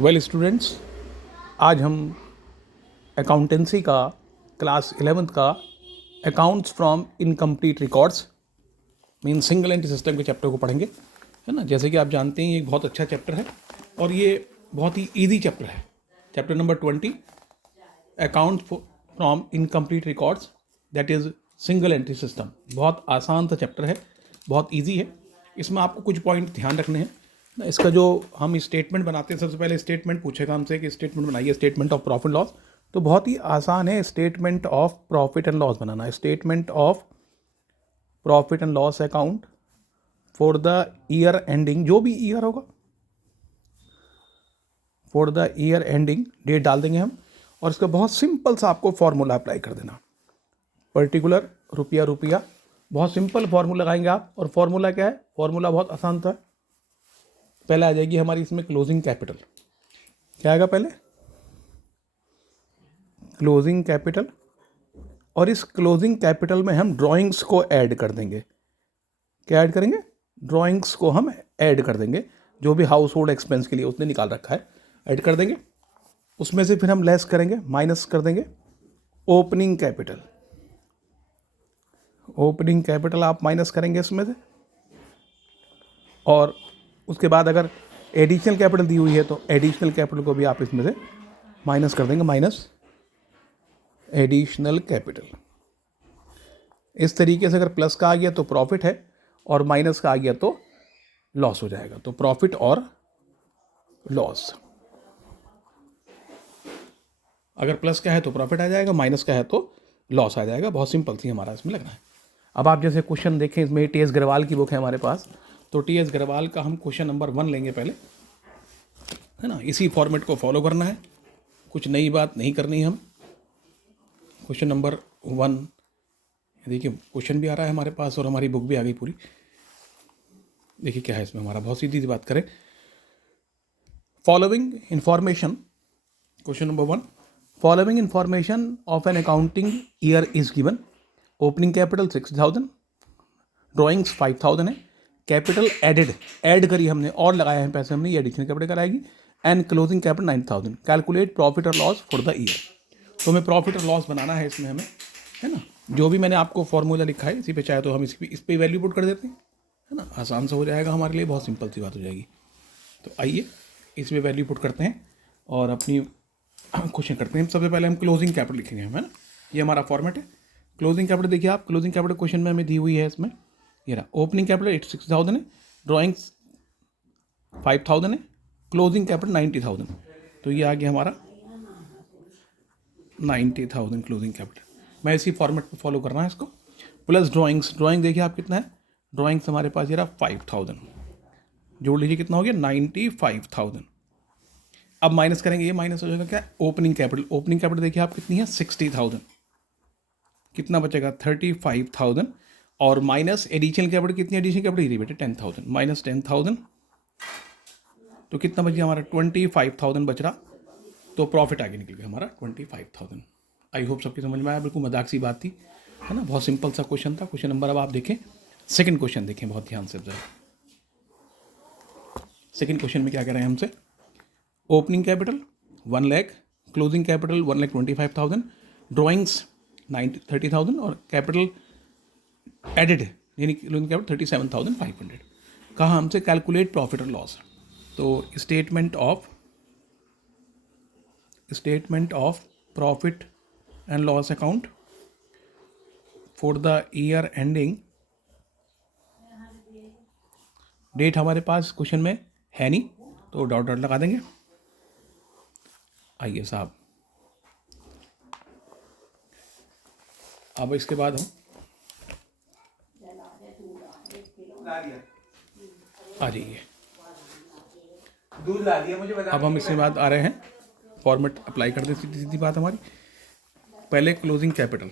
Well students, आज हम accountancy का क्लास 11th का accounts from incomplete records mean single entry system के चैप्टर को पढ़ेंगे, है ना। जैसे कि आप जानते हैं ये एक बहुत अच्छा चैप्टर है और ये बहुत ही ईजी चैप्टर है। Chapter number 20 account from incomplete records that is single entry system. बहुत आसान सा चैप्टर है, बहुत ईजी है। इसमें आपको कुछ पॉइंट ध्यान रखने हैं ना। इसका जो हम स्टेटमेंट बनाते हैं, सबसे पहले स्टेटमेंट पूछेगा हमसे कि स्टेटमेंट बनाइए, स्टेटमेंट ऑफ प्रॉफिट लॉस। तो बहुत ही आसान है statement of profit and loss बनाना। Statement of profit and loss account for the year ending, जो भी ईयर होगा for the year ending, date डाल देंगे हम और इसका बहुत सिंपल सा आपको फॉर्मूला अप्लाई कर देना। पर्टिकुलर रुपया रुपया, बहुत सिंपल फॉर्मूला लगाएंगे आप। और फॉर्मूला क्या है? फॉर्मूला बहुत आसान था। पहले आ जाएगी हमारी इसमें क्लोजिंग कैपिटल। क्या आएगा पहले? Closing capital. और इस क्लोजिंग कैपिटल में हम ड्राइंग्स को ऐड कर देंगे। क्या ऐड करेंगे? ड्राइंग्स को हम ऐड कर देंगे। जो भी हाउस होल्ड एक्सपेंस के लिए उसने निकाल रखा है, ऐड कर देंगे। उसमें से फिर हम लेस करेंगे, माइनस कर देंगे ओपनिंग कैपिटल। ओपनिंग कैपिटल आप माइनस करेंगे इसमें से। और उसके बाद अगर एडिशनल कैपिटल दी हुई है तो एडिशनल कैपिटल को भी आप इसमें से माइनस कर देंगे, माइनस एडिशनल कैपिटल। इस तरीके से अगर प्लस का आ गया तो प्रॉफिट है और माइनस का आ गया तो लॉस हो जाएगा। तो प्रॉफिट और लॉस। अगर प्लस का है तो प्रॉफिट आ जाएगा, माइनस का है तो लॉस आ जाएगा। बहुत सिंपल सी हमारा इसमें लगना है। अब आप जैसे क्वेश्चन देखें, इसमें टी.एस. गरवाल की बुक है हमारे पास, तो टी.एस. गरवाल का हम क्वेश्चन नंबर 1 लेंगे पहले, है ना। इसी फॉर्मेट को फॉलो करना है, कुछ नई बात नहीं करनी है हम। क्वेश्चन नंबर 1, देखिए क्वेश्चन भी आ रहा है हमारे पास और हमारी बुक भी आ गई पूरी। देखिए क्या है इसमें हमारा, बहुत सीधी सी बात करें। Following information, question number 1, following information of an accounting year is given. Opening capital 60,000, drawings 5,000 है, कैपिटल एडेड, ऐड करी हमने और लगाए हैं पैसे हमने, ये एडिशनल कैपिटल कराएगी। And closing capital 9,000। Calculate profit और लॉस फॉर द ईयर। तो हमें प्रॉफिट और लॉस बनाना है इसमें हमें, है ना। जो भी मैंने आपको फॉर्मूला लिखा है इसी पे, चाहे तो हम इस पे वैल्यू पुट कर देते हैं, है ना। आसान सा हो जाएगा हमारे लिए, बहुत सिंपल सी बात हो जाएगी। तो आइए इस पे वैल्यू पुट करते हैं और अपनी क्वेश्चन करते हैं। सबसे पहले हम क्लोजिंग कैपिटल लिखेंगे, है ना। ये हमारा फॉर्मेट है। क्लोजिंग कैपिटल देखिए आप, क्लोजिंग कैपिटल क्वेश्चन में हमें दी हुई है इसमें, ये रहा। ओपनिंग कैपिटल 86,000 है, ड्राइंग्स 5,000 है, क्लोजिंग कैपिटल 90,000। तो ये आ गया हमारा 90,000 क्लोजिंग कैपिटल। मैं इसी फॉर्मेट पे फॉलो कर रहा है इसको। प्लस ड्राइंग्स, ड्राइंग देखिए आप कितना है, ड्राइंग्स हमारे पास ये रहा 5,000। जोड़ लीजिए कितना हो गया, 95,000। अब माइनस करेंगे, ये माइनस हो जाएगा क्या, ओपनिंग कैपिटल। ओपनिंग कैपिटल देखिए आप कितनी है, 60,000। कितना बचेगा, 35,000। और माइनस एडिशनल कैपिटल कितनी, एडिशनल कैपिटल ये बेटे 10,000, माइनस 10,000। तो कितना बच गया हमारा, 25,000 बच रहा। तो प्रॉफिट आगे निकल गया हमारा 25,000। आई होप सबकी समझ में आया। बिल्कुल मजाक सी बात थी, है ना। बहुत सिंपल सा क्वेश्चन था। क्वेश्चन नंबर अब आप देखें, सेकंड क्वेश्चन देखें बहुत ध्यान से जरा। सेकंड क्वेश्चन में क्या कह रहे हैं हमसे, opening capital 1 lakh, closing capital 1,25,000, drawings 30,000 और कैपिटल एडेड यानी क्लोजिंग कैपिटल 37,500। कहा हमसे कैलकुलेट प्रॉफिट और लॉस। तो statement of profit and loss account for the year ending, date हमारे पास क्वेश्चन में है नहीं तो डॉट डॉट लगा देंगे। आइए साहब, अब इसके बाद हम आ जाइए, दूध ला दिया मुझे बता। अब हम इसके बाद आ रहे हैं, फॉर्मेट अप्लाई कर दे, सीधी सीधी बात हमारी। पहले क्लोजिंग कैपिटल,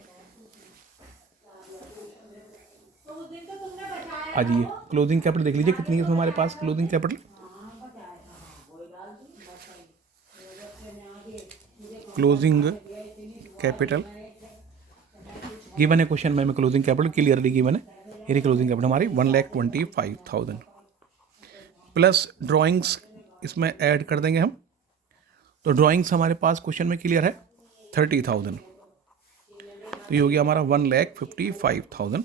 आ जाइए क्लोजिंग कैपिटल देख लीजिए कितनी है हमारे पास। Closing capital, closing capital given है क्वेश्चन में, क्लोजिंग कैपिटल क्लियरली गिवन है। ये क्लोजिंग कैपिटल हमारी 1,25,000 प्लस ड्राइंग्स इसमें ऐड कर देंगे हम तो ड्राइंग्स हमारे पास क्वेश्चन में क्लियर है 30,000, तो ये हो गया हमारा 1,55,000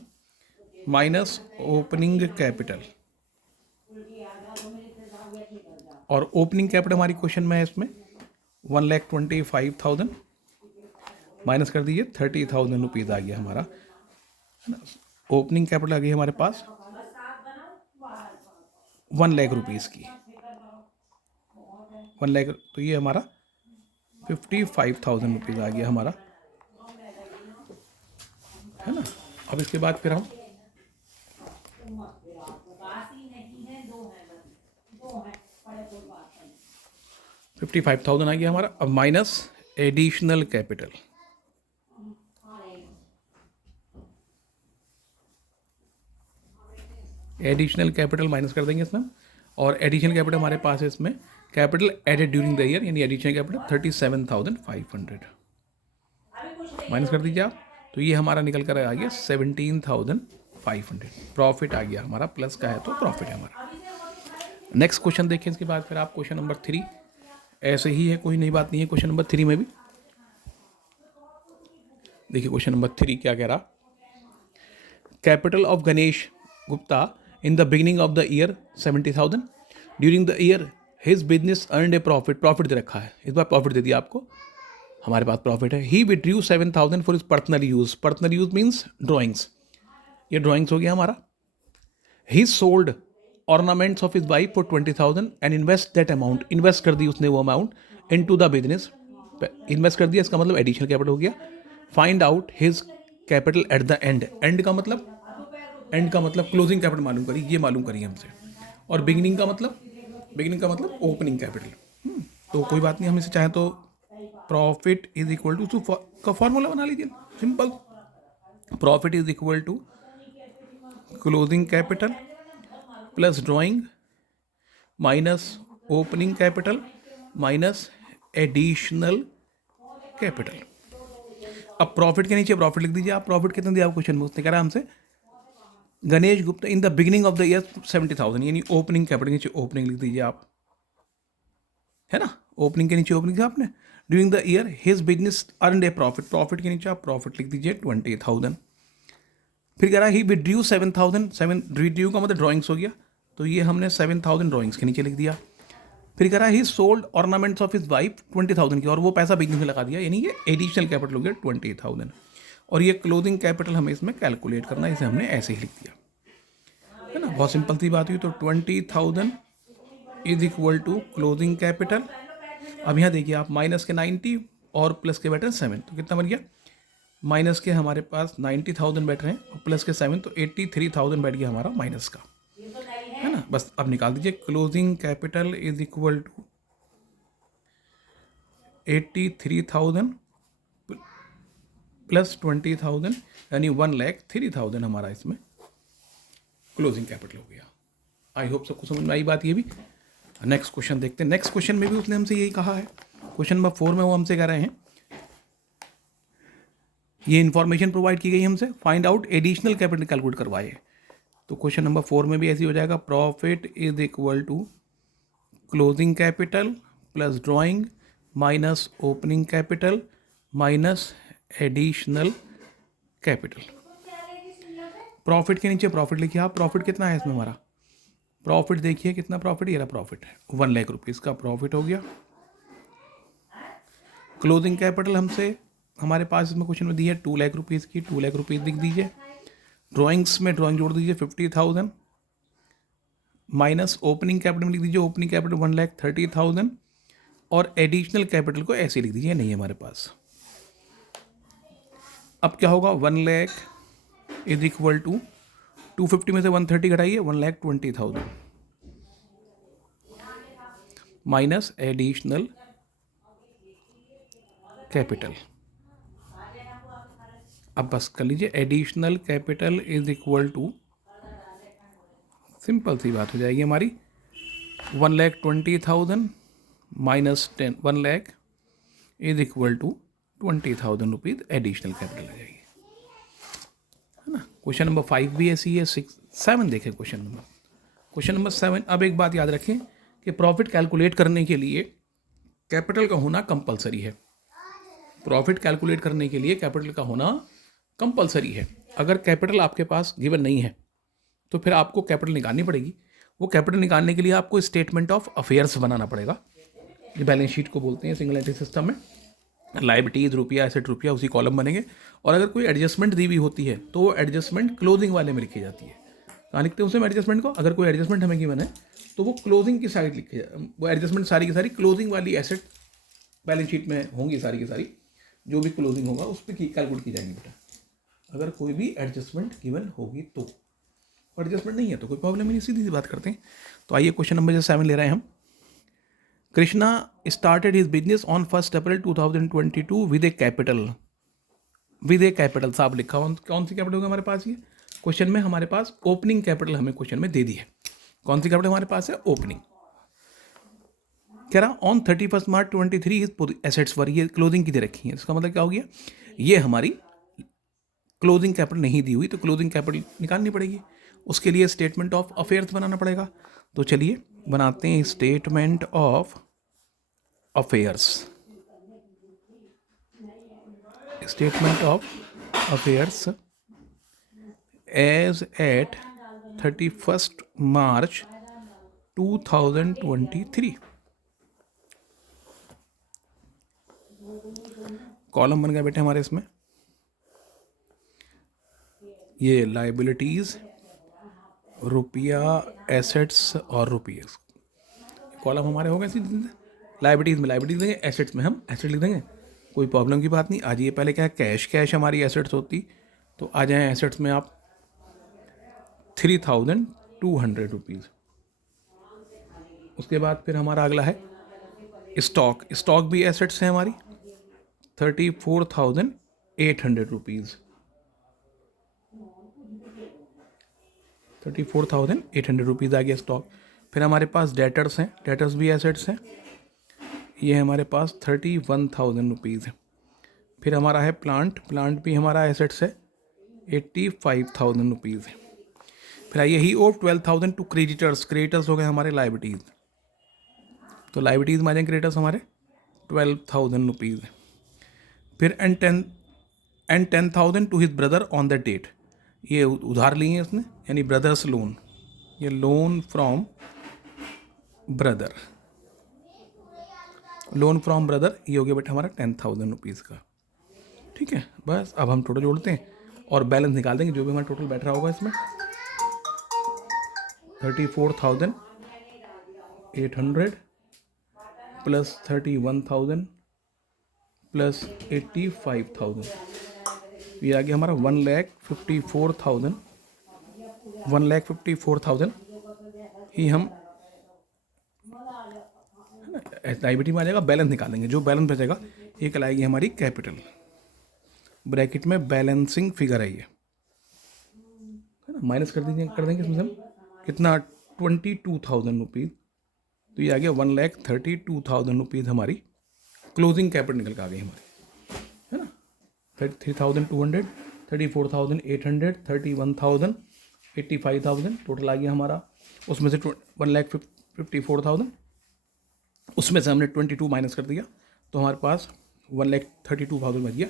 माइनस ओपनिंग कैपिटल, और ओपनिंग कैपिटल हमारी क्वेश्चन में है इसमें 1,25,000 माइनस कर दीजिए 30,000 रुपीज़ आ गया हमारा, है ना। ओपनिंग कैपिटल आ गई हमारे पास 1,00,000 रुपीज़ की, 1,00,000, तो ये हमारा 55,000 रुपीज़ आ गया हमारा, है ना। अब इसके बाद फिर हम 55,000 आ गया हमारा। अब minus additional capital, additional capital minus कर देंगे इसमें, और एडिशनल कैपिटल हमारे पास है इसमें capital added during the year, यानी एडिशनल कैपिटल 37,500 माइनस कर दीजिए आप, तो ये हमारा निकल कर आ गया 17,500। प्रॉफिट आ गया हमारा, प्लस का है तो प्रॉफिट है हमारा। नेक्स्ट क्वेश्चन देखिए इसके बाद फिर आप क्वेश्चन नंबर 3, ऐसे ही है, कोई नई बात नहीं है क्वेश्चन नंबर 3 में भी। देखिए क्वेश्चन नंबर 3 क्या कह रहा, capital of Ganesh Gupta in the beginning of the year 70,000, during the year his business earned a profit, profit दे रखा है, इस बार प्रॉफिट दे दिया आपको, हमारे पास प्रॉफिट है। He withdrew 7,000 for his personal use, personal use means drawings, ये ड्राइंग्स हो गया हमारा। He sold ornaments of his wife for 20,000 and invest that amount, invest कर दी उसने वो amount in to the business, invest कर दिया, इसका मतलब एडिशनल कैपिटल हो गया। Find out his capital at the end, end का मतलब, एंड का मतलब क्लोजिंग कैपिटल मालूम करी, ये मालूम करी हमसे, और बिगिनिंग का मतलब, बिगिनिंग का मतलब ओपनिंग कैपिटल। तो कोई बात नहीं, हम इसे चाहे तो प्रॉफिट इज इक्वल टू का फॉर्मूला बना लीजिए, simple, profit is equal to closing capital plus drawing minus opening capital minus additional capital. अब प्रॉफिट के नीचे प्रॉफिट लिख दीजिए आप, प्रॉफिट कितना दिया आप क्वेश्चन में, उसने कह रहा है हमसे Ganesh Gupta in the beginning of the year 70,000, यानी ओपनिंग कैपिटल के नीचे ओपनिंग लिख दीजिए आप, है ना, ओपनिंग के नीचे ओपनिंग आपने, during the year his business earned a profit, profit के नीचे आप प्रॉफिट लिख दीजिए 20,000। फिर कह रहा है ही विड्रू 7,000, 7 विड्रू का मतलब ड्राइंग्स हो गया, तो ये हमने 7,000 ड्राइंग्स के नीचे लिख दिया। फिर कह रहा है ही sold ornaments of his wife 20,000 की, और वो पैसा बिजनेस में लगा दिया, यानी ये एडिशनल कैपिटल हो गया 20,000, और ये क्लोजिंग कैपिटल हमें इसमें कैलकुलेट करना है, इसे हमने ऐसे ही लिख दिया, है ना, बहुत सिंपल सी बात हुई। तो 20,000 is equal to closing capital, अब यहाँ देखिए आप माइनस के 90 और प्लस के बैठ रहे हैं 7, तो कितना बन गया, माइनस के हमारे पास 90,000 बैठ रहे हैं और प्लस के 7, तो 83,000 बैठ गया हमारा माइनस का, है ना। बस अब निकाल दीजिए, closing capital is equal to 83,000 plus 20,000, यानी 1,03,000 हमारा इसमें क्लोजिंग कैपिटल हो गया। आई होप सबको समझ में आई बात ये भी। नेक्स्ट क्वेश्चन देखते हैं, नेक्स्ट क्वेश्चन में भी उसने हमसे यही कहा है, क्वेश्चन नंबर 4 में वो हमसे कह रहे हैं, ये इन्फॉर्मेशन प्रोवाइड की गई हमसे, find out additional capital calculate करवाए, तो क्वेश्चन नंबर 4 में भी ऐसे हो जाएगा, profit is equal to closing capital plus drawing minus opening capital minus additional capital. Profit के नीचे प्रॉफिट लिखिए आप, प्रॉफिट कितना है इसमें हमारा, प्रॉफिट देखिए कितना प्रॉफिट, ये रहा प्रॉफिट है 1,00,000 रुपीज़ का प्रॉफिट हो गया। क्लोजिंग कैपिटल हमसे हमारे पास इसमें क्वेश्चन में दी है 2,00,000 रुपीज़ की, 2,00,000 रुपीज़ लिख दीजिए। ड्राइंग्स में ड्राइंग जोड़ दीजिए 50,000 माइनस ओपनिंग कैपिटल में लिख दीजिए, ओपनिंग कैपिटल 1,30,000, और एडिशनल कैपिटल को ऐसे लिख दीजिए, नहीं है हमारे पास। अब क्या होगा, 1,00,000 इज इक्वल टू 250 में से 130 घटाइए, 1,20,000 माइनस एडिशनल कैपिटल। अब बस कर लीजिए, additional capital is equal to, simple सी बात हो जाएगी हमारी, 1,20,000 minus 1,00,000 is equal to 20,000 rupees additional capital आ जाएगी, है ना। क्वेश्चन नंबर 5 भी ऐसी है। 7 देखें क्वेश्चन नंबर 7। अब एक बात याद रखें कि प्रॉफिट कैलकुलेट करने के लिए कैपिटल का होना कंपलसरी है। प्रॉफिट कैलकुलेट करने के लिए कैपिटल का होना कंपलसरी है। अगर कैपिटल आपके पास गिवन नहीं है तो फिर आपको कैपिटल निकालनी पड़ेगी। वो कैपिटल निकालने के लिए आपको स्टेटमेंट ऑफ अफेयर्स बनाना पड़ेगा। ये बैलेंस शीट को बोलते हैं सिंगल एंट्री सिस्टम में। लाइबिलिटीज रुपया, एसेट रुपया, उसी कॉलम बनेंगे। और अगर कोई एडजस्टमेंट दी हुई होती है तो वो एडजस्टमेंट क्लोजिंग वाले में लिखी जाती है। कहाँ लिखते हैं उसमें एडजस्टमेंट को? अगर कोई एडजस्टमेंट हमें गिवन है तो वो क्लोजिंग की साइड लिखी जाए। वो एडजस्टमेंट सारी की सारी क्लोजिंग वाली एसेट बैलेंस शीट में होंगी, सारी की सारी जो भी क्लोजिंग होगा उस पर कैलकुलेट की जाएंगी बेटा, अगर कोई भी एडजस्टमेंट गिवन होगी तो। एडजस्टमेंट नहीं है तो कोई प्रॉब्लम ही नहीं, सीधी सी बात करते हैं। तो आइए क्वेश्चन नंबर 7 ले रहे हैं हम। Krishna started his business on 1 April 2022 with A capital. With A capital साहब लिखा हुआ, कौन सी कैपिटल होगा हमारे पास? ये क्वेश्चन में हमारे पास ओपनिंग कैपिटल हमें क्वेश्चन में दे दी है। कौन सी कैपिटल हमारे पास है? ओपनिंग। कह रहा ऑन 31 मार्च 23 एसेट्स वर, ये क्लोजिंग की दे रखी है। इसका मतलब क्या हो गया? ये हमारी क्लोजिंग कैपिटल नहीं दी हुई, तो क्लोजिंग कैपिटल निकालनी पड़ेगी। उसके लिए स्टेटमेंट ऑफ अफेयर्स बनाना पड़ेगा। तो चलिए बनाते हैं statement of affairs. Statement of affairs as at 31 March 2023। Column बन गया बेटे हमारे इसमें। ये लाइबिलिटीज, रुपया, एसेट्स और रुपीस कॉलम हमारे हो गए। सीधे लाइबिलिटीज में लाइबिलिटीज देंगे, एसेट्स में हम एसेट लिख देंगे, कोई प्रॉब्लम की बात नहीं। आज ये पहले क्या है, कैश कैश हमारी एसेट्स होती, तो आ जाए एसेट्स में आप 3200 रुपीज़। उसके बाद फिर हमारा अगला है स्टॉक। स्टॉक भी एसेट्स है हमारी 34,800 रुपीज़। 34,800 रुपीज़ आ गया स्टॉक। फिर हमारे पास डेटर्स हैं, डेटर्स भी एसेट्स हैं, ये हमारे पास 31,000 रुपीज़ है। फिर हमारा है प्लांट, प्लांट भी हमारा एसेट्स है 85,000 रुपीज़ है। फिर आइए ही ऑफ 12,000 टू क्रेडिटर्स, क्रेडिटर्स हो गए हमारे लाइबिलिटीज़, तो लाइबिलिटीज़ में आ जाएंगे क्रेडिटर्स हमारे 12,000 रुपीज़। फिर and 10,000 to his brother on the date, ये उधार लिए हैं उसने, यानी ब्रदर्स लोन, ये loan from brother, loan from brother, ये हो गया बेटा हमारा 10,000 रुपीज़ का। ठीक है, बस अब हम टोटल जोड़ते हैं और बैलेंस निकाल देंगे जो भी हमारा टोटल बैठ रहा होगा इसमें। 34,800 प्लस 31,000 प्लस 85,000, ये आ गया हमारा 1,54,000। 1,54,000 ही हम लाइबिलिटी में आ जाएगा। बैलेंस निकालेंगे, जो बैलेंस बचेगा ये कहलाएगी हमारी कैपिटल। ब्रैकेट में बैलेंसिंग फिगर है ये, है ना, माइनस कर देंगे इसमें से हम कितना 22,000 रुपीज़, तो ये आ गया 1,32,000 रुपीज़ हमारी क्लोजिंग कैपिटल निकल के आ गई हमारी, है ना। 33,200, 34,800, 31,000, 85,000 टोटल आ गया हमारा। उसमें से 1,54,000, उसमें से हमने 22 माइनस कर दिया, तो हमारे पास 1,32,000 बच गया।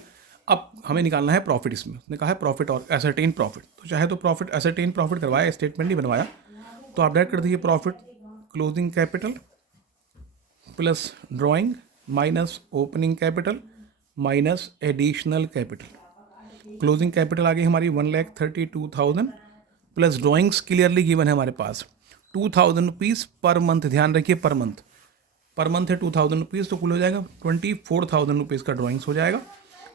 अब हमें निकालना है प्रॉफिट। इसमें उसने कहा है प्रॉफिट और एसरटेन प्रॉफिट, तो चाहे तो प्रॉफिट एसरटेन प्रॉफिट करवाया, स्टेटमेंट नहीं बनवाया, तो आप डायरेक्ट कर दीजिए profit closing capital plus drawing minus opening capital minus additional capital. Closing capital आ गई हमारी 1,32,000 प्लस ड्राइंग्स क्लियरली गिवन है हमारे पास 2,000 रुपीज़ पर मंथ। ध्यान रखिए पर मंथ है 2,000 रुपीज़, तो कुल हो जाएगा 24,000 रुपीज़ का ड्राइंग्स हो जाएगा।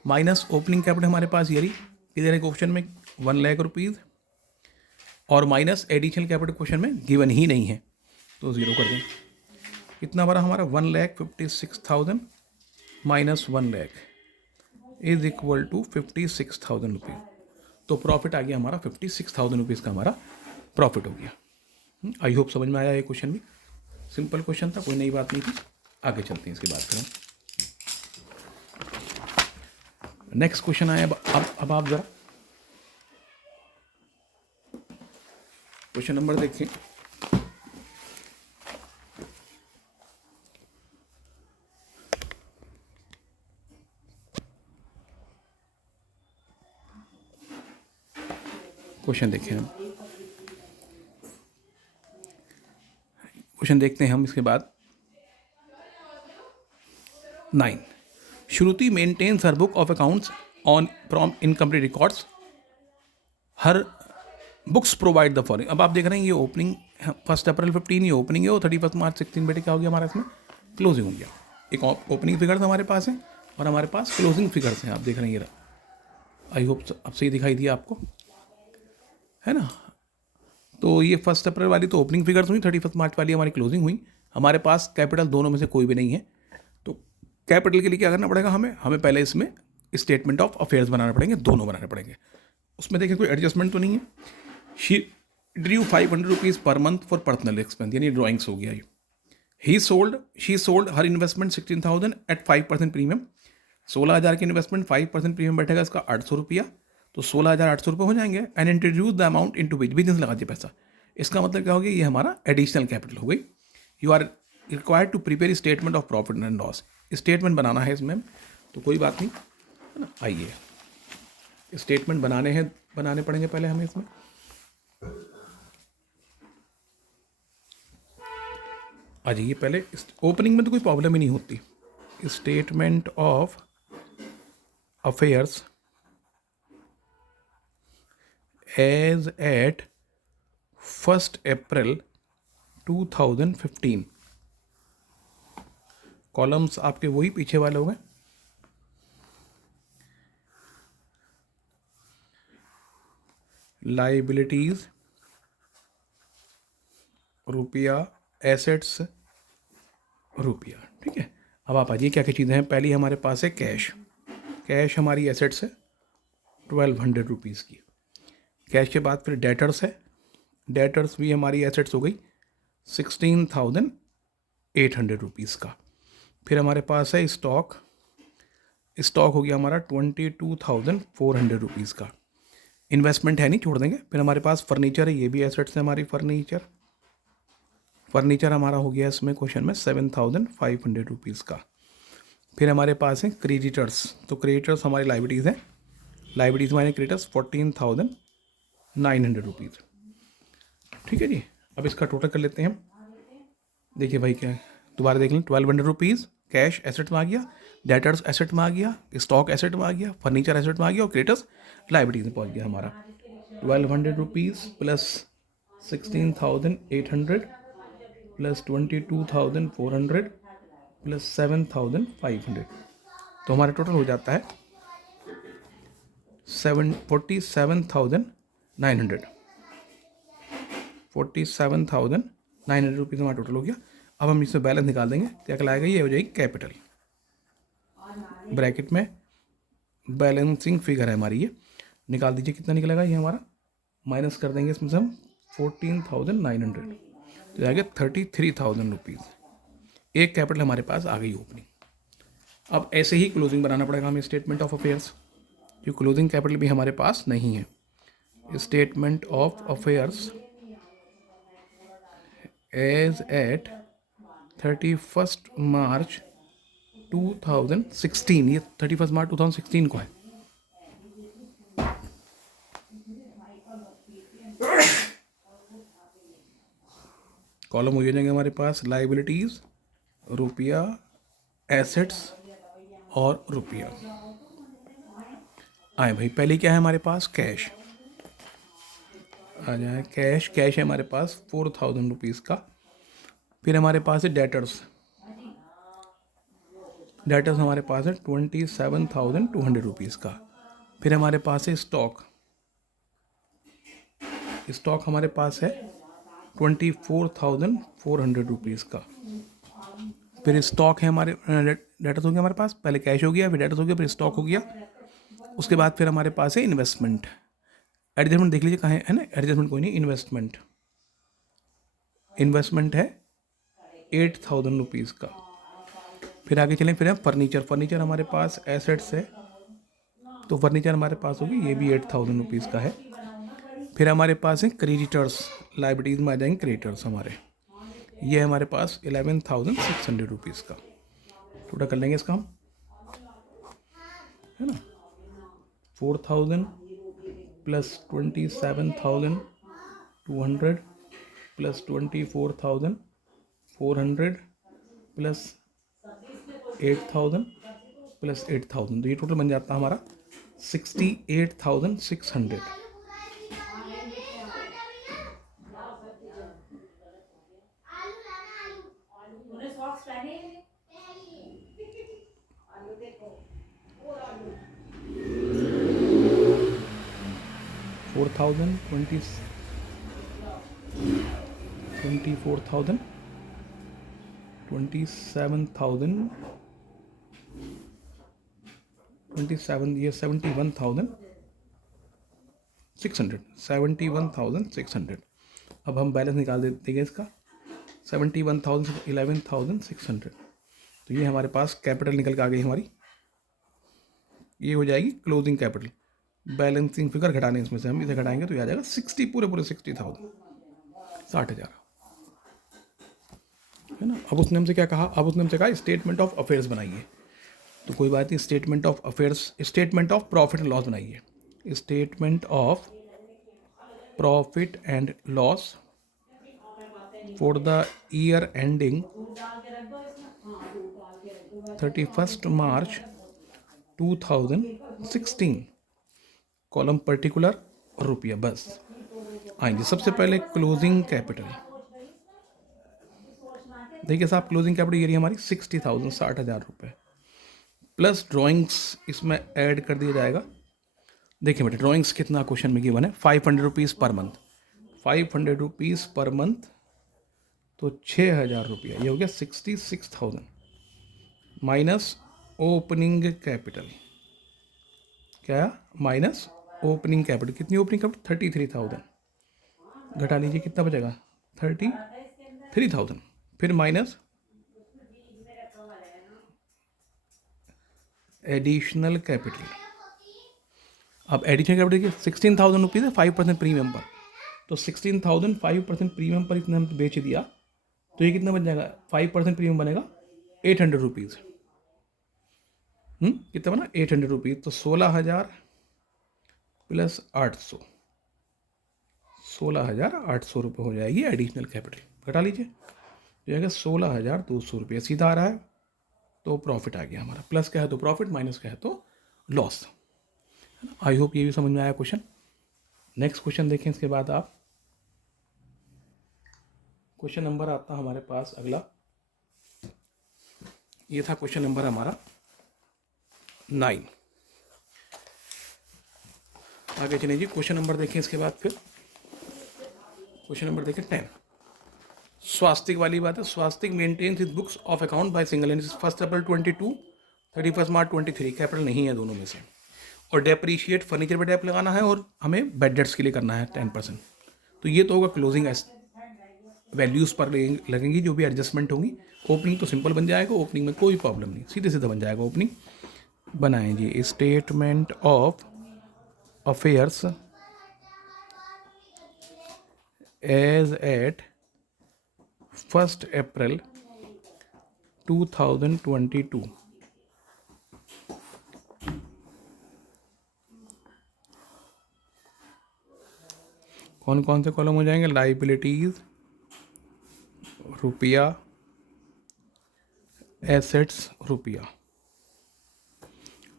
माइनस ओपनिंग कैपिटल हमारे पास ये रही, इधर एक ऑप्शन में 1,00,000 रुपीज़, और माइनस एडिशनल कैपिटल क्वेश्चन में गिवन ही नहीं है, तो ज़ीरो कर दें। कितना बड़ा हमारा 1,56,000 minus 1,00,000 is equal to 56,000 rupees. तो प्रॉफिट आ गया हमारा 56,000 रुपीज़ का हमारा प्रॉफिट हो गया। आई होप समझ में आया ये क्वेश्चन भी, सिंपल क्वेश्चन था, कोई नई बात नहीं थी। आगे चलते हैं, इसकी बात करें। नेक्स्ट क्वेश्चन आया अब आप जरा क्वेश्चन नंबर देखिए। क्वेश्चन देखें हम, क्वेश्चन देखते हैं हम इसके बाद। 9, Shruti maintains her book of accounts on from incomplete records, her books provide the following. अब आप देख रहे हैं ये ओपनिंग 1 अप्रैल 15 ये ओपनिंग है और 31 मार्च 16 बेटे क्या हो गया हमारा इसमें क्लोजिंग हो गया। एक ओपनिंग फिगर्स हमारे पास है और हमारे पास क्लोजिंग फिगर्स हैं, आप देख रहे हैं ये। आई होप अब सही दिखाई दिया आपको, है ना। तो ये 1 अप्रैल वाली तो ओपनिंग फिगर्स हुई, 31 मार्च वाली हमारी क्लोजिंग हुई। हमारे पास कैपिटल दोनों में से कोई भी नहीं है, तो कैपिटल के लिए क्या करना पड़ेगा हमें पहले इसमें स्टेटमेंट ऑफ अफेयर्स बनाने पड़ेंगे, दोनों बनाने पड़ेंगे। उसमें देखिए कोई एडजस्टमेंट तो नहीं है। She drew 500 rupees per month for personal expense, यानी ड्राइंग्स हो गया ये। She sold her investment 16,000 at 5% premium. 16,000 की इन्वेस्टमेंट 5% प्रीमियम बैठेगा इसका 800 रुपया, तो 16,800 रुपये हो जाएंगे। And introduce the amount into which, business लगा दिया पैसा। इसका मतलब क्या हो गया, ये हमारा एडिशनल कैपिटल हो गई। You are required to prepare statement of profit and loss, statement बनाना है इसमें, तो कोई बात नहीं, है ना। आइए स्टेटमेंट बनाने पड़ेंगे पहले हमें इसमें। आ जाइए पहले, ओपनिंग में तो कोई प्रॉब्लम ही नहीं होती। Statement of affairs as at 1 April 2015, columns आपके वही पीछे वाले हो गए। लाइबिलिटीज रुपया, एसेट्स रुपया, ठीक है। अब आप आइए क्या क्या चीज़ें हैं। पहली हमारे पास है कैश हमारी एसेट्स है 1200 रुपीज़ की। कैश के बाद फिर डेटर्स है, डेटर्स भी हमारी एसेट्स हो गई 16,800 रुपीज़ का। फिर हमारे पास है स्टॉक हो गया हमारा 22,400 रुपीज़ का। इन्वेस्टमेंट है नहीं, छोड़ देंगे। फिर हमारे पास फर्नीचर है, ये भी एसेट्स है हमारी। फर्नीचर हमारा हो गया इसमें क्वेश्चन में 7,500 रुपीज़ का। फिर हमारे पास है क्रेडिटर्स, तो क्रेडिटर्स हमारी लाइबिलिटीज़ हैं, लाइबिलिटीज़ माइनस क्रेडिटर्स 14,900 रुपीज़, ठीक है जी। अब इसका टोटल कर लेते हैं हम। देखिए भाई क्या है, दोबारा देख लें। 1200 रुपीज़ कैश एसेट में आ गया, डेटर्स एसेट में आ गया, स्टॉक एसेट में आ गया, फर्नीचर एसेट में आ गया और क्रेडिटर्स लाइबिलिटीज़ में पहुंच गया हमारा। 1200 रुपीज़ प्लस 16,800 प्लस 22,400 प्लस 7,500, तो हमारा टोटल हो जाता है 47,900 रुपीज़ हमारा टोटल हो गया। अब हम इसमें बैलेंस निकाल देंगे, क्या कहलाएगा, ये हो जाएगी कैपिटल। ब्रैकेट में बैलेंसिंग फिगर है हमारी, ये निकाल दीजिए कितना निकलेगा। ये हमारा माइनस कर देंगे इसमें से हम 14,900, तो जाएगा 33,000 रुपीज़। एक कैपिटल हमारे पास आ गई ओपनिंग। अब ऐसे ही क्लोजिंग बनाना पड़ेगा हमें स्टेटमेंट ऑफ अफेयर्स, जो क्लोजिंग कैपिटल भी हमारे पास नहीं है। Statement of affairs as at 31 March 2016, ये 31 मार्च 2016 को है। कॉलम हो जाएंगे हमारे पास लाइबिलिटीज़, रुपया, एसेट्स और रुपया। आए भाई, पहले क्या है हमारे पास, कैश आ जाए। कैश है हमारे पास 4,000 रुपीज़ का। फिर हमारे पास है डेटर्स हमारे पास है 27,200 रुपीज़ का। फिर हमारे पास है स्टॉक हमारे पास है 24,400 रुपीज़ का। फिर स्टॉक है हमारे, डेटर्स हो गया हमारे पास, पहले कैश हो गया, फिर डेटर्स हो गया, फिर स्टॉक हो गया। उसके बाद फिर हमारे पास है इन्वेस्टमेंट। एडजस्टमेंट देख लीजिए कहाँ है ना, एडजस्टमेंट कोई नहीं, इन्वेस्टमेंट है 8,000 रुपीज़ का। फिर आगे चलें, फिर है फर्नीचर हमारे पास एसेट्स है, तो फर्नीचर हमारे पास होगी, ये भी 8,000 रुपीज़ का है। फिर हमारे पास है क्रेडिटर्स, लाइबिलिटीज़ में आ जाएंगे क्रेडिटर्स हमारे, ये हमारे पास 11,600 रुपीज़ का। टोटल कर लेंगे इसका हम, है ना, 4,000 प्लस 27,200 प्लस 24,400 प्लस 8,000 प्लस 8,000, तो ये टोटल बन जाता है हमारा 68,600। उन्हें सॉक्स पहने हैं। आलू देखो, और आलू 4,000 24,000 27,000 27, ये 71,600। अब हम बैलेंस निकाल देंगे इसका, 71,000 11,600, तो ये हमारे पास कैपिटल निकल के आ गई हमारी। ये हो जाएगी क्लोजिंग कैपिटल। बैलेंसिंग फिगर घटाने इसमें से हम इसे घटाएंगे तो ये आ जाएगा 60, पूरे 60,000, 60,000, है ना। अब उसने हमसे क्या कहा, अब उसने हमसे कहा स्टेटमेंट ऑफ अफेयर्स बनाइए। तो कोई बात नहीं, statement of affairs, statement of profit and loss बनाइए। Statement of profit and loss for the year ending 31 March 2016, column particular रुपया, बस आएंगे। सबसे पहले क्लोजिंग कैपिटल, देखिए साहब, क्लोजिंग कैपिटल ये रही हमारी 60,000, 60,000 रुपये, प्लस ड्राइंग्स इसमें ऐड कर दिया जाएगा। देखिए बेटे, ड्राइंग्स कितना क्वेश्चन में गिवन है, 500 rupees per month, 500 rupees per month, तो 6,000 रुपया, ये हो गया 66,000, माइनस ओपनिंग कैपिटल, क्या माइनस ओपनिंग कैपिटल, कितनी ओपनिंग कैपिटल 33,000, घटा लीजिए कितना बचेगा 33,000, फिर माइनस एडिशनल कैपिटल। अब एडिशनल कैपिटल की 16,000 रुपीज़ है 5% प्रीमियम पर, तो 16,000 5% प्रीमियम पर इतना हम बेच दिया, तो ये कितना बन जाएगा, 5% प्रीमियम बनेगा 800 रुपीज़, कितना बना 800 रुपीज़, तो 16,000 प्लस 800, 16,800 रुपये हो जाएगी एडिशनल कैपिटल। घटा लीजिए, तो जाएगा 16,200 रुपये, सीधा आ रहा है, तो प्रॉफिट आ गया हमारा। प्लस क्या है तो प्रॉफिट, माइनस क्या है तो लॉस। आई होप ये भी समझ में आया क्वेश्चन। नेक्स्ट क्वेश्चन देखें इसके बाद आप, क्वेश्चन नंबर आता हमारे पास अगला, ये था क्वेश्चन नंबर हमारा 9। आगे चलिए जी, क्वेश्चन नंबर देखें इसके बाद, फिर क्वेश्चन नंबर देखें 10। स्वास्तिक वाली बात है, Swastik maintains his books of account by single and 1 April 22, 31 March 23, capital नहीं है दोनों में से, और डेप्रीशिएट फर्नीचर पे डेप लगाना है, और हमें बेड डेट्स के लिए करना है 10%, तो ये तो होगा क्लोजिंग वैल्यूज़ पर लगेंगी जो भी एडजस्टमेंट होंगी। ओपनिंग तो सिंपल बन जाएगा, ओपनिंग में कोई प्रॉब्लम नहीं, सीधे सीधे बन जाएगा ओपनिंग। बनाएं जी, statement of affairs as at 1 April 2022, कौन कौन से कॉलम हो जाएंगे, लाइबिलिटीज रुपया, एसेट्स रुपया।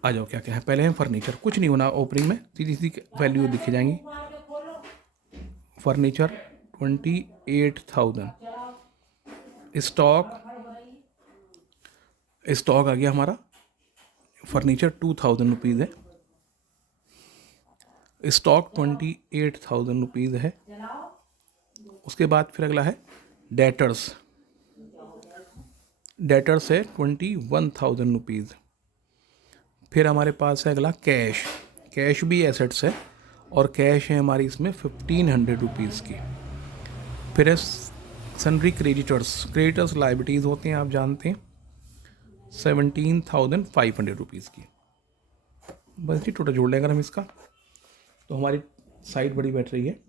आ जाओ, क्या क्या है, पहले है फर्नीचर, कुछ नहीं होना ओपनिंग में, सीधी सीधी वैल्यू दिखी जाएंगी। फर्नीचर 28,000, स्टॉक आ गया हमारा, फर्नीचर 2,000 रुपीज़ है, स्टॉक 28,000 रुपीज़ है। उसके बाद फिर अगला है डेटर्स, डेटर्स है 21,000 रुपीज़। फिर हमारे पास है अगला कैश, कैश भी एसेट्स है, और कैश है हमारी इसमें 1,500 रुपीज़ की। फिर है सन्ड्री क्रेडिटर्स, क्रेडिटर्स लाइबिलिटीज़ होते हैं आप जानते हैं, 17,500 रुपीज़ की। बस जी टोटल जोड़ लेंगे अगर हम इसका, तो हमारी साइड बड़ी बैठ रही है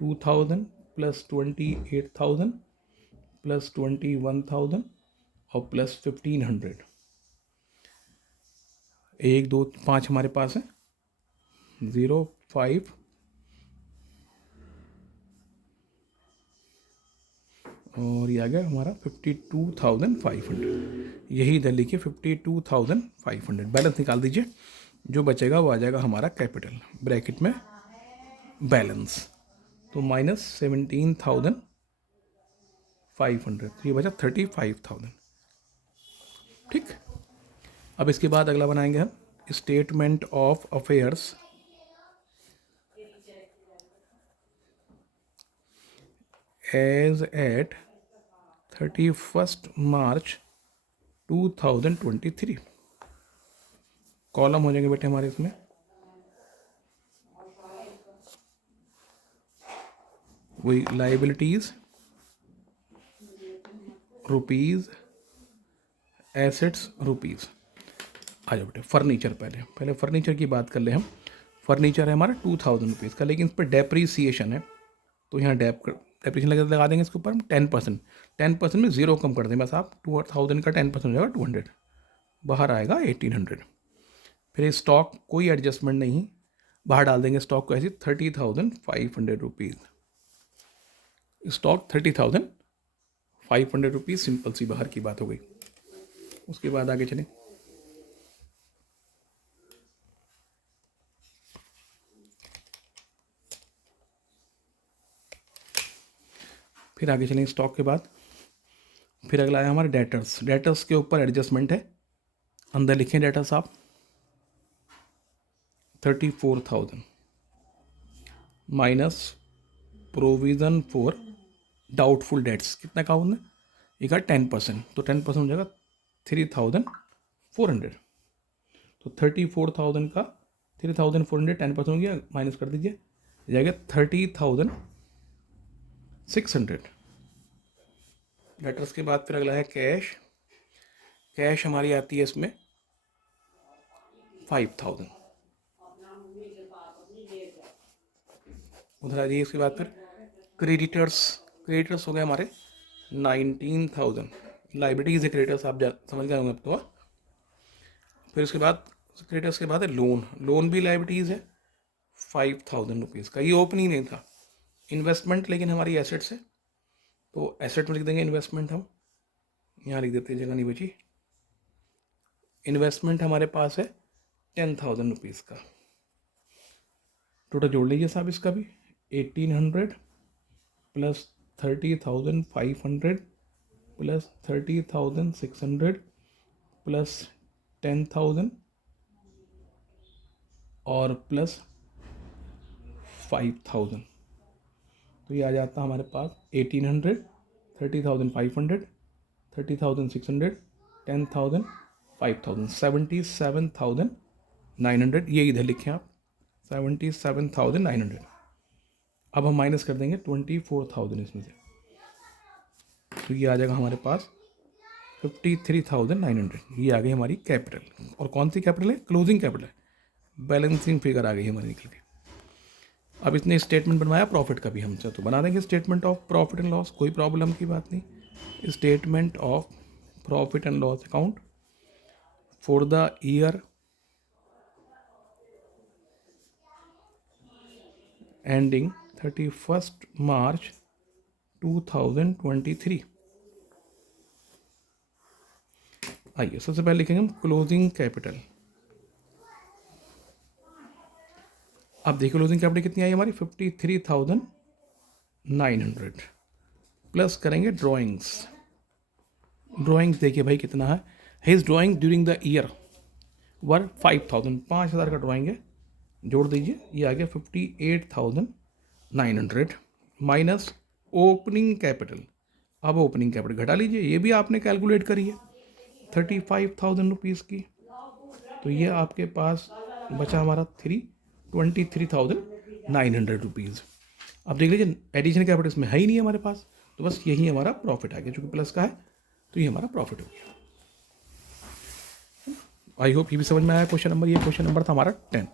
2,000 प्लस 28,000 प्लस 21,000 और प्लस 1,500, 1 2 5 हमारे पास है, 05 और ये आ गया हमारा 52,500। यही इधर लिखिए 52,500। बैलेंस निकाल दीजिए, जो बचेगा वो आ जाएगा हमारा कैपिटल ब्रैकेट में बैलेंस, तो -17,500, तो ये बचा 35,000। ठीक, अब इसके बाद अगला बनाएंगे हम statement of affairs as at 31 March 2023। Column हो जाएंगे बेटे हमारे इसमें वही लाइबिलिटीज, रुपीज़, एसेट्स रुपीज़। आ जाओ बेटे फर्नीचर, पहले फर्नीचर की बात कर ले हम। फर्नीचर है हमारा 2000 रुपीज़ का, लेकिन इस पर डेप्रीसिएशन है, तो यहाँ डेप्रीसिएशन लगा देंगे इसके ऊपर हम 10%। 10% में ज़ीरो कम कर दें बस आप, 2000 का 10% हो जाएगा 200, बाहर आएगा 1800। फिर स्टॉक कोई एडजस्टमेंट नहीं, बाहर डाल देंगे स्टॉक को ऐसे 30,500 रुपीज़। स्टॉक 30,500 रुपीज़, सिंपल सी बाहर की बात हो गई। उसके बाद आगे चलें, फिर आगे चलें स्टॉक के बाद। फिर अगला है हमारे डेटर्स। डेटर्स के ऊपर एडजस्टमेंट है, अंदर लिखें डेटर्स आप 34,000 minus provision for doubtful debts. कितना का होना है, 10%, तो 10% हो जाएगा 3,400। तो 34,000 का 3,400 10% हो गया, माइनस कर दीजिए, जाएगा 30,600। लेटर्स के बाद फिर अगला है कैश। कैश हमारी आती है इसमें 5,000। उधर आ जाइए। इसके बाद फिर क्रेडिटर्स हो गए हमारे 19,000। लाइबिलिटीज है क्रेडिटर्स, आप समझ गए होंगे अब तो। फिर उसके बाद क्रेडिटर्स के बाद है लोन भी लाइबिलिटीज है 5,000 रुपीज़ का। ये ओपनिंग नहीं था, इन्वेस्टमेंट लेकिन हमारी एसेट्स है, तो एसेट में लिख देंगे इन्वेस्टमेंट। हम यहाँ लिख देते हैं, जगह नहीं बची। इन्वेस्टमेंट हमारे पास है 10,000 रुपीज़ का। टोटल जोड़ लीजिए साहब इसका भी, 1,800 प्लस 30,500 प्लस 30,600 प्लस 10,000 और प्लस 5,000, तो ये आ जाता है हमारे पास 1,800, 30,500, 30,600, 10,000, 5,000, 77,900। ये इधर लिखें आप 77,900। अब हम माइनस कर देंगे 24,000 इसमें से, तो ये आ जाएगा हमारे पास 53,900। ये आ गई हमारी कैपिटल। और कौन सी कैपिटल है, क्लोजिंग कैपिटल है। बैलेंसिंग फिगर आ गई हमारी निकल के। अब इसने स्टेटमेंट बनवाया प्रॉफिट का भी हमसे, तो बना देंगे statement of profit and loss, कोई प्रॉब्लम की बात नहीं। Statement of profit and loss account for the year ending 31 March 2023। आइए सबसे पहले लिखेंगे हम क्लोजिंग कैपिटल। अब देखिए क्लोजिंग कैपिटल कितनी आई हमारी, 53,900 प्लस करेंगे ड्राइंग्स। देखिए भाई कितना है, his drawing during the year वर 5,000, 5,000 का ड्राइंग है, जोड़ दीजिए, ये आ गया 58,900 माइनस ओपनिंग कैपिटल। अब ओपनिंग कैपिटल घटा लीजिए, ये भी आपने कैलकुलेट करी है 35,000 रुपीज़ की, तो ये आपके पास बचा हमारा 23,900 रुपीज़। अब देख लीजिए एडिशनल कैपिटल इसमें है ही नहीं हमारे पास, तो बस यही हमारा प्रॉफिट आ गया, चूँकि प्लस का है तो ये हमारा प्रॉफिट हो गया। आई होप ये भी समझ में आया क्वेश्चन नंबर। ये क्वेश्चन नंबर था हमारा 10।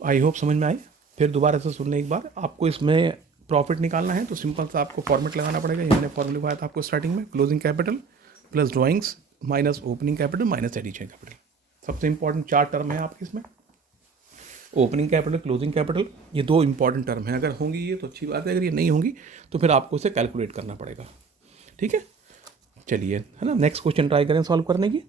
आई होप समझ में आई। फिर दोबारा से सुनने एक बार, आपको इसमें प्रॉफिट निकालना है तो सिंपल सा आपको फॉर्मेट लगाना पड़ेगा। मैंने फॉर्मूला लगाया था आपको स्टार्टिंग में, closing capital plus drawings minus opening capital minus additional capital. सबसे इंपॉर्टेंट 4 टर्म है आपके इसमें, ओपनिंग कैपिटल, क्लोजिंग कैपिटल, ये दो इंपॉर्टेंट टर्म हैं। अगर होंगी ये तो अच्छी बात है, अगर ये नहीं होंगी तो फिर आपको इसे कैलकुलेट करना पड़ेगा। ठीक है, चलिए, है ना, नेक्स्ट क्वेश्चन ट्राई करें सॉल्व करने की।